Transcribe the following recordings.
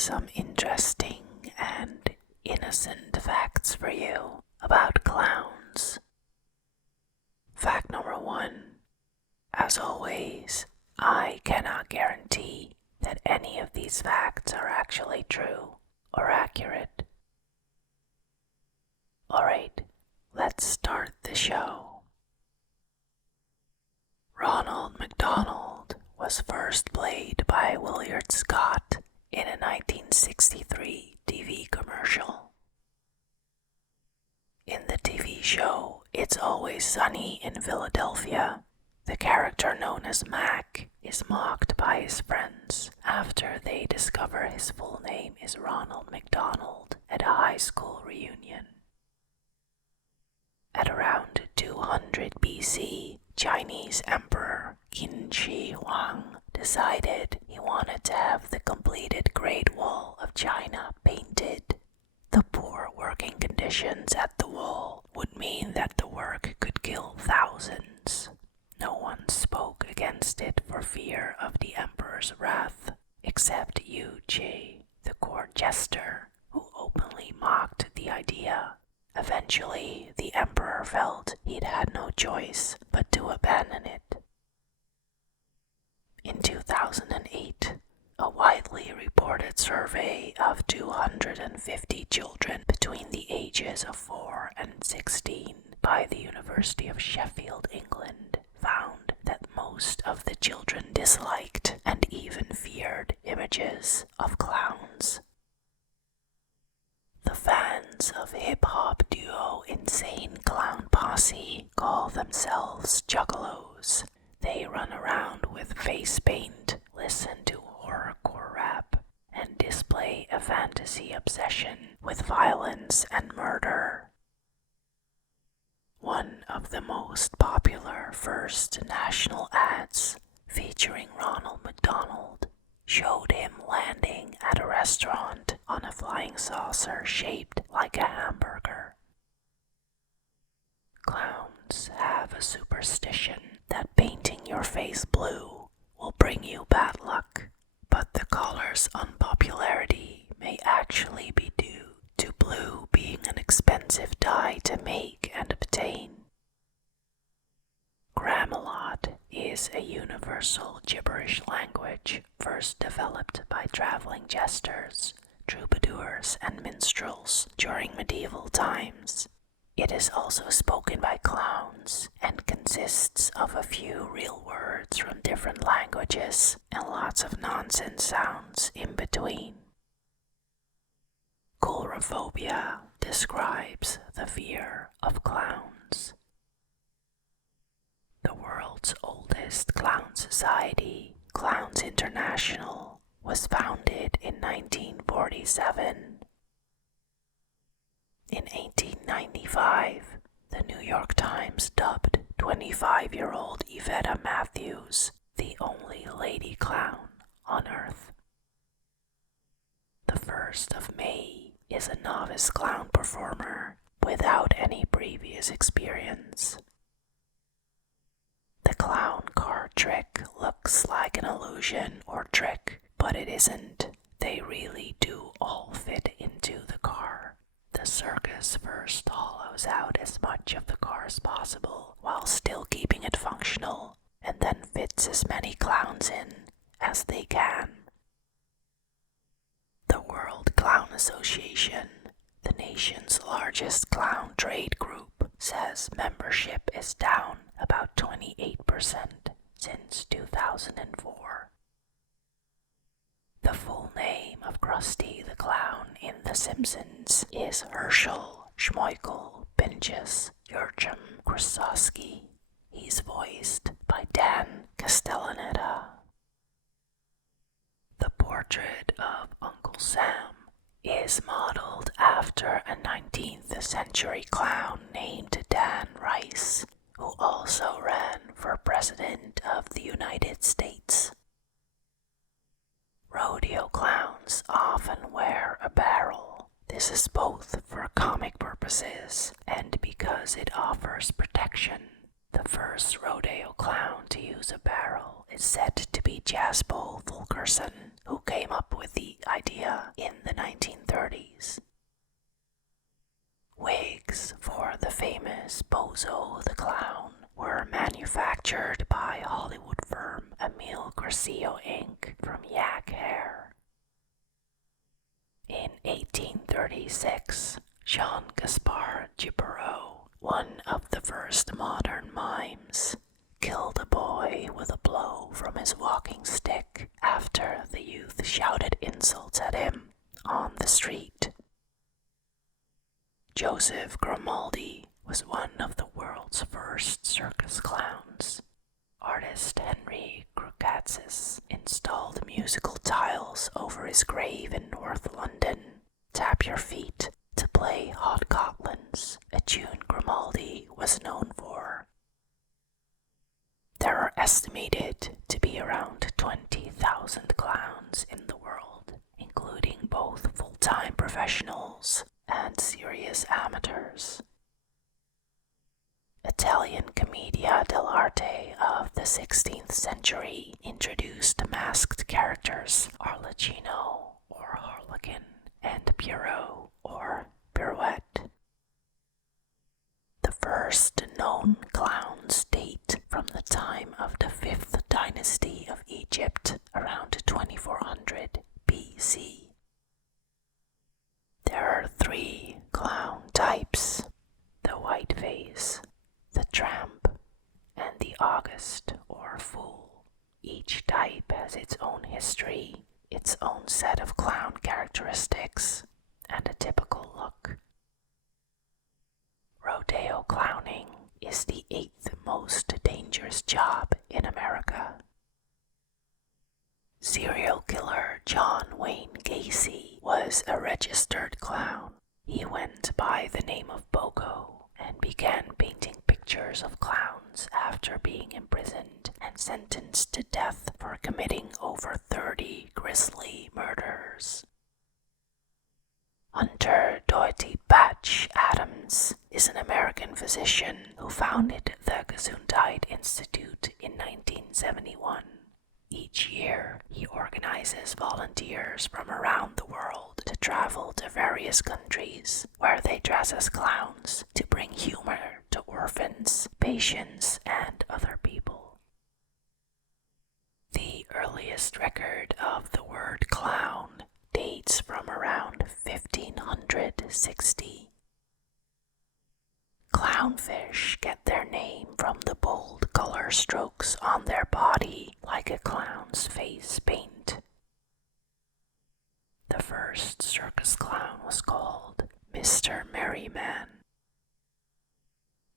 some interesting and innocent facts for you about clowns. Fact number 1. As always, I cannot guarantee that any of these facts are actually true or accurate. Alright, let's start the show. Ronald McDonald was first played by Willard Scott in a 1963 TV commercial. In the TV show It's Always Sunny in Philadelphia, the character known as Mac is mocked by his friends after they discover his full name is Ronald McDonald at a high school reunion. At around 200 BC, Chinese Emperor Qin Shi Huang decided he wanted to have the completed Great Wall of China painted. The poor working conditions at the wall would mean that the work could kill thousands. No one spoke against it for fear of the emperor's wrath, except Yu Qi, the court jester, who openly mocked the idea. Eventually, the emperor felt he'd had no choice but to abandon it. In 2008, a widely reported survey of 250 children between the ages of 4 and 16 by the University of Sheffield, England, found that most of the children disliked and even feared images of clowns. The fans of hip-hop duo Insane Clown Posse call themselves juggalos. They run around with face paint, listen to horrorcore rap, and display a fantasy obsession with violence and murder. One of the most popular first national ads featuring Ronald McDonald showed him landing at a restaurant on a flying saucer shaped like a hamburger. Clowns have a superstition that painting your face blue will bring you bad luck, but the color's unpopularity may actually be due to blue being an expensive dye to make and obtain. Gramalot is a universal gibberish language first developed by traveling jesters, troubadours, and minstrels during medieval times. It is also spoken by clowns and consists of a few real words from different languages and lots of nonsense sounds in between. Coulrophobia describes the fear of clowns. The world's oldest clown society, Clowns International, was founded in 1947. In 1895, the New York Times dubbed 25-year-old Yvetta Matthews the only lady clown on Earth. The 1st of May is a novice clown performer without any previous experience. The clown car trick looks like an illusion or trick, but it isn't. They really do all fit into the car. The circus first hollows out as much of the car as possible while still keeping it functional, and then fits as many clowns in as they can. The World Clown Association, the nation's largest clown trade group, says membership is down about 28% since 2004. The full name of Krusty the Clown in The Simpsons is Herschel Schmoikel Pinchas Yurchem Krasowski. He's voiced by Dan Castellaneta. The portrait of Uncle Sam is modeled after a 19th century clown named Dan Rice, who also ran for President of the United States. Rodeo clowns often wear a barrel. This is both for comic purposes and because it offers protection. The first rodeo clown to use a barrel is said to be Jaspo Fulkerson, who came up with the idea seal ink from yak hair. In 1836, Jean-Gaspard Gibereau, one of the first modern mimes, killed a boy with a blow from his walking stick after the youth shouted insults at him on the street. Joseph Grimaldi was one of the world's first circus clowns. Artist Henry Krukatzis installed musical tiles over his grave in North London. Tap your feet to play Hot Cotlands, a tune Grimaldi was known for. There are estimated to be around 20,000 clowns in the world, including both full-time professionals and serious amateurs. Italian commedia dell'arte of the 16th century introduced masked characters Arlecchino or Harlequin and Pierrot or Pirouette. The first known clowns date from the time of the 5th dynasty of Egypt around 2400 BC. There are 3 clown types: the white face, the tramp, and the august or fool. Each type has its own history, its own set of clown characteristics, and a typical look. Rodeo clowning is the 8th most dangerous job in America. Serial killer John Wayne Gacy was a registered clown. He went by the name of Bogo and began painting pictures of clowns after being imprisoned and sentenced to death for committing over 30 grisly murders. Hunter Doherty Patch Adams is an American physician who founded the Gesundheit Institute in 1971. Each year, he organizes volunteers from around the world to travel to various countries where they dress as clowns to bring humor to orphans, patients, and other people. The earliest record of the word clown dates from around 1560. Clownfish get their name from the bold color strokes on their body like a clown's face paint. The first circus clown was called Mr. Merryman.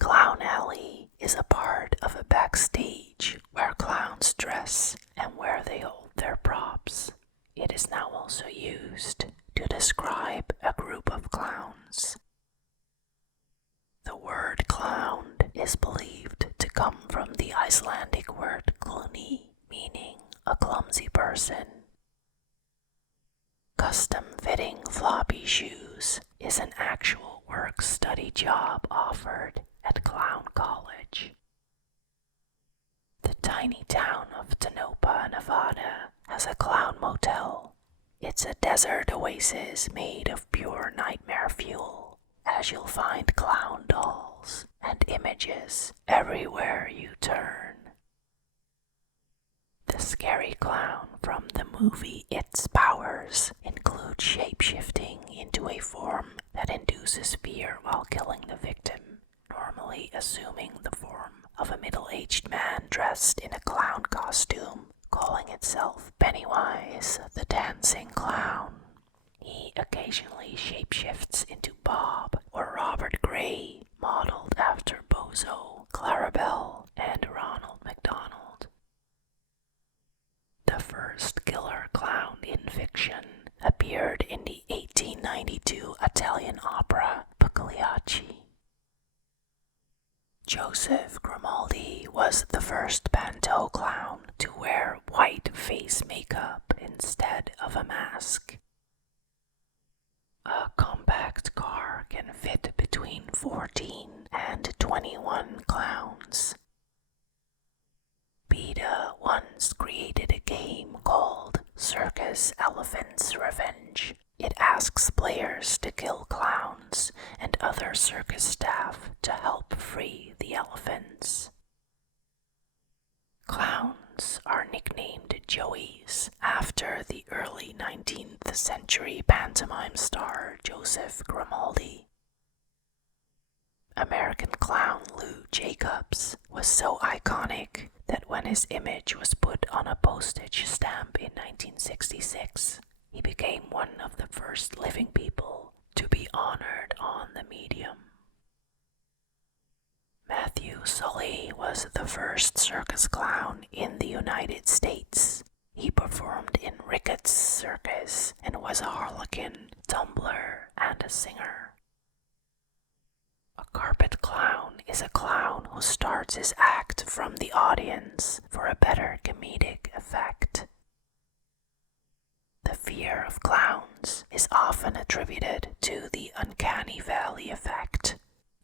Clown Alley is a part of a backstage where clowns dress and where they hold their props. It is now also used to describe a group of clowns. The word clown is believed to come from the Icelandic word kluni, meaning a clumsy person. Custom-fitting floppy shoes is an actual work-study job offered at Clown College. The tiny town of Tonopah, Nevada has a clown motel. It's a desert oasis made of pure nightmare fuel, as you'll find clown dolls and images everywhere you turn. The scary clown from the movie Its powers include shape-shifting into a form that induces fear while killing the victim, normally assuming the form of a middle-aged man dressed in a clown costume, calling itself Pennywise the Dancing Clown. He occasionally shapeshifts into Bob or Robert Gray, modeled after Bozo, Clarabelle, and Ronald McDonald. The first killer clown in fiction appeared in the 1892 Italian opera Pagliacci. Joseph Grimaldi was the first panto clown to wear white face makeup instead of a mask. A compact car can fit between 14 and 21 clowns. PETA once created a game called Circus Elephant's Revenge. It asks players to kill clowns and other circus staff to help free the elephants. Clowns are nicknamed Joeys after the early 19th century pantomime star Joseph Grimaldi. American clown Lou Jacobs was so iconic that when his image was put on a postage stamp in 1966, he became one of the first living people to be honored on the medium. Matthew Sully was the first circus clown in the United States. He performed in Ricketts Circus and was a harlequin, tumbler, and a singer. A carpet clown is a clown who starts his act from the audience for a better comedic effect. The fear of clowns is often attributed to the uncanny valley effect.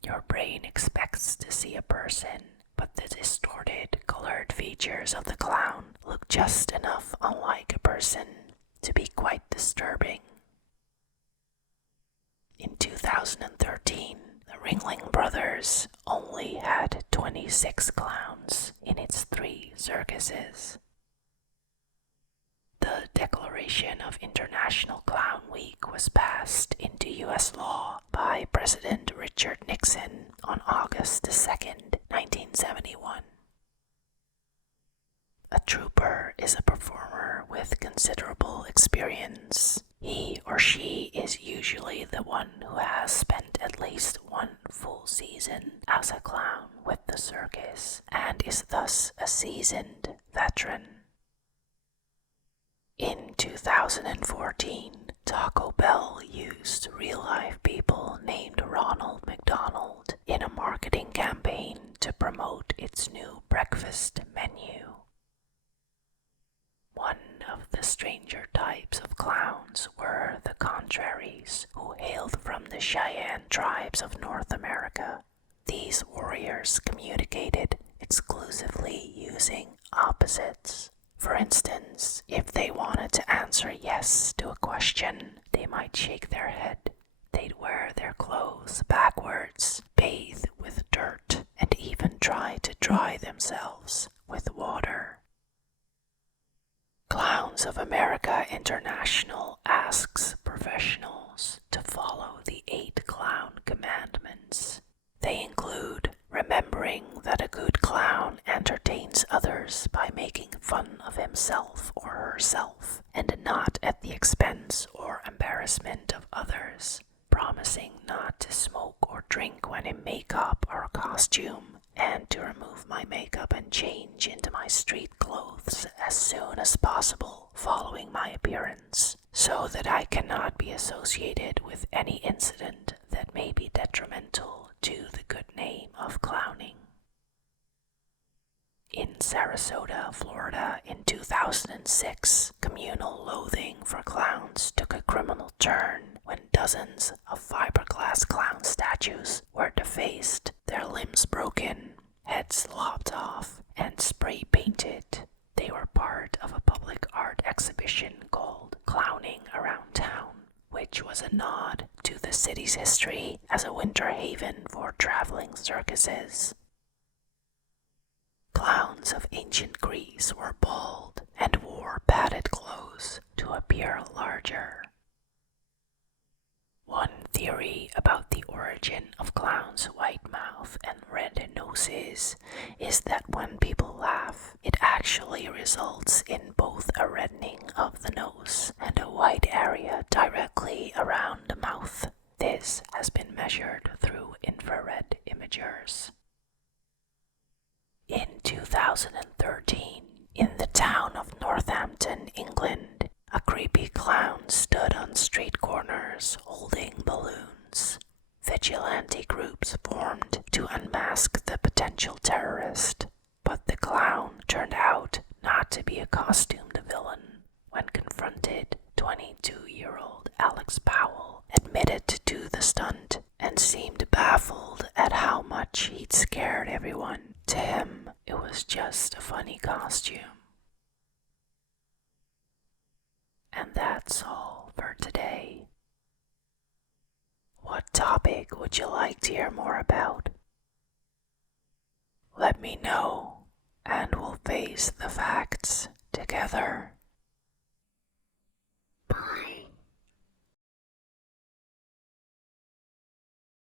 Your brain expects to see a person, but the distorted, colored features of the clown look just enough unlike a person to be quite disturbing. In 2013, the Ringling Brothers only had 26 clowns in its 3 circuses. The Declaration of International Clown Week was passed into U.S. law by President Richard Nixon on August 2, 1971. A trooper is a performer with considerable experience. He or she is usually the one who has spent at least 1 full season as a clown with the circus and is thus a seasoned veteran. In 2014, Taco Bell used real-life people named Ronald McDonald in a marketing campaign to promote its new breakfast menu. One of the stranger types of clowns were the Contraries, who hailed from the Cheyenne tribes of North America. These warriors communicated exclusively using opposites. For instance, if they wanted to answer yes to a question, they might shake their head. They'd wear their clothes backwards, bathe with dirt, and even try to dry themselves with water. Clowns of America International asks professionals to follow the 8 clown commandments. They include remembering that a good clown entertains others by making fun of himself or herself, and not at the expense or embarrassment of others, promising not to smoke or drink when in makeup or costume, and to remove my makeup and change into my street clothes as soon as possible following my appearance, so that I cannot be associated with any incident that may be detrimental to the good name of clowning. In Sarasota, Florida in 2006, communal loathing for clowns took a criminal turn when dozens of fiberglass clown statues were defaced, their limbs broken, heads lopped off, and spray painted. They were part of a public art exhibition called Clowning Around Town, which was a nod to the city's history as a winter haven for traveling circuses. Clowns of ancient Greece were bald and wore padded clothes to appear larger. One theory about the origin of clowns' white mouth and red noses is that when people laugh, it actually results in both a reddening of the nose and a white area directly around the mouth. This has been measured through infrared imagers. In 2013, in the town of Northampton, England, a creepy clown stood on street corners holding balloons. Vigilante groups formed to unmask the potential terrorist, but the clown turned out not to be a costumed villain. When confronted, 22-year-old Alex Powell admitted to the stunt and seemed baffled at how much he'd scared everyone. To him, it was just a funny costume. And that's all for today. What topic would you like to hear more about? Let me know, and we'll face the facts Together,